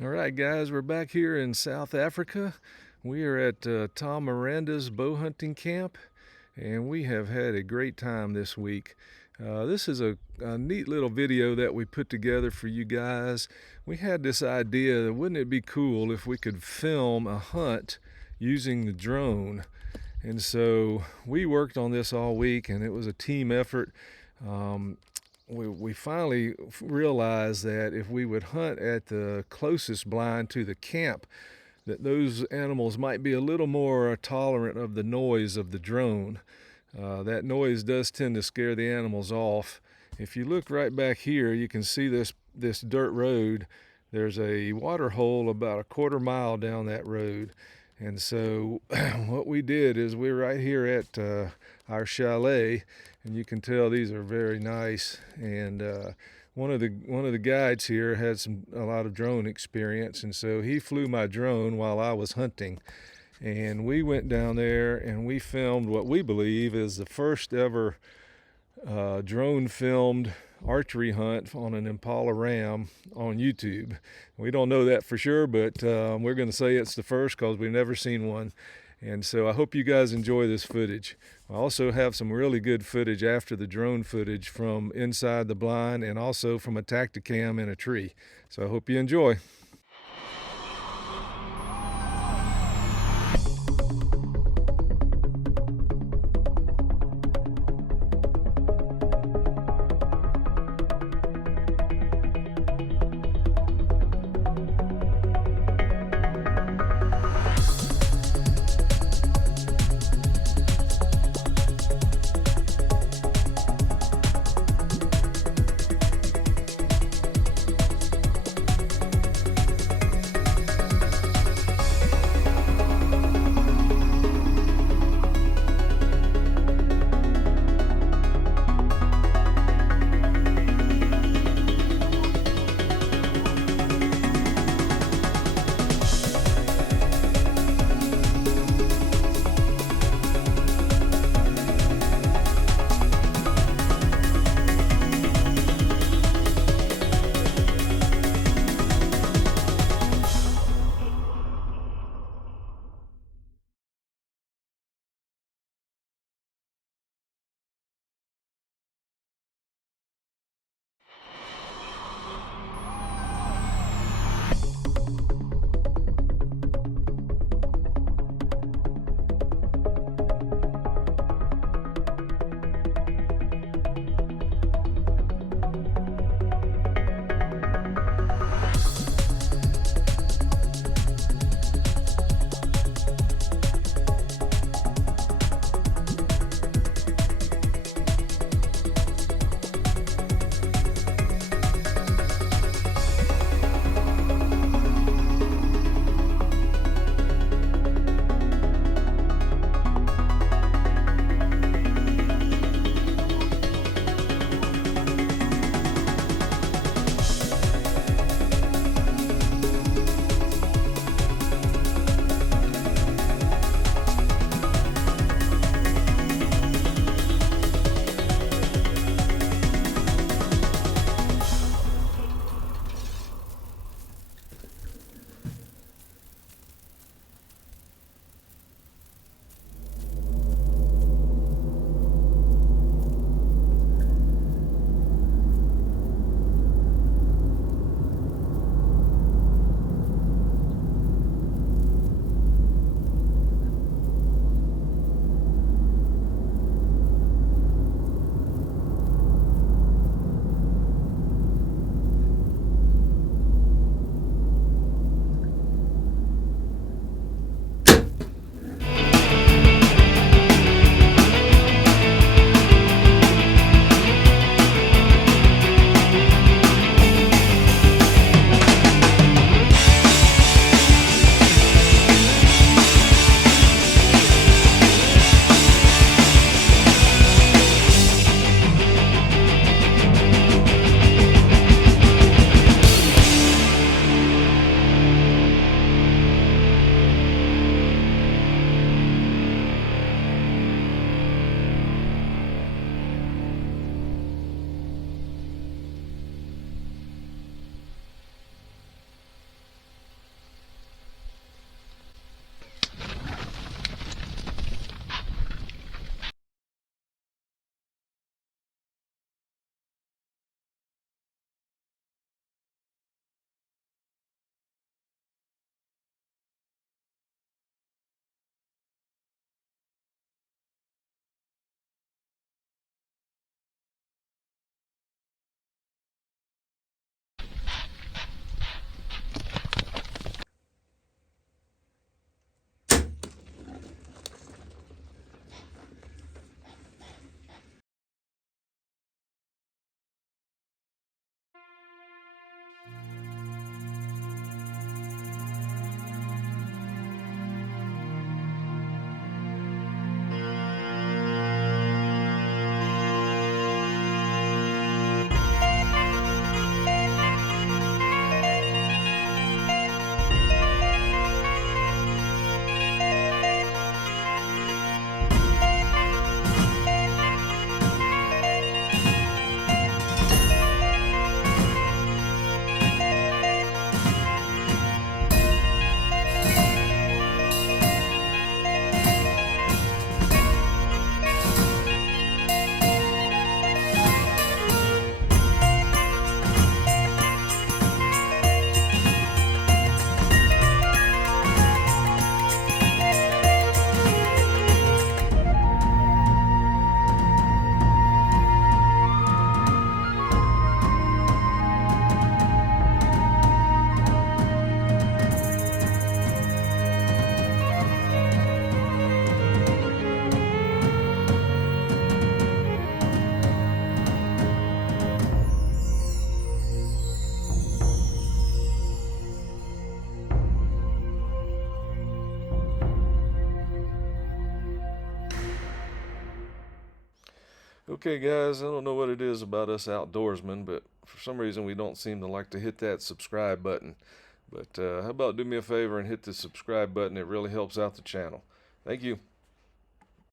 All right, guys, we're back here in South Africa. We are at Tom Miranda's bow hunting camp, and we have had a great time this week. This is a neat little video that we put together for you guys. We had this idea that wouldn't it be cool if we could film a hunt using the drone? And so we worked on this all week, and it was a team effort. We finally realized that if we would hunt at the closest blind to the camp, that those animals might be a little more tolerant of the noise of the drone. That noise does tend to scare the animals off. If you look right back here, you can see this dirt road. There's a water hole about a quarter mile down that road. And so what we did is we're right here at our chalet, and you can tell these are very nice. And one of the guides here had a lot of drone experience, and so he flew my drone while I was hunting. And we went down there and we filmed what we believe is the first ever drone filmed archery hunt on an Impala ram on YouTube. We don't know that for sure, but we're going to say it's the first because we've never seen one. And so I hope you guys enjoy this footage. I also have some really good footage after the drone footage from inside the blind and also from a Tacticam in a tree. So I hope you enjoy. Okay, guys, I don't know what it is about us outdoorsmen, but for some reason we don't seem to like to hit that subscribe button. But how about do me a favor and hit the subscribe button? It really helps out the channel. Thank you.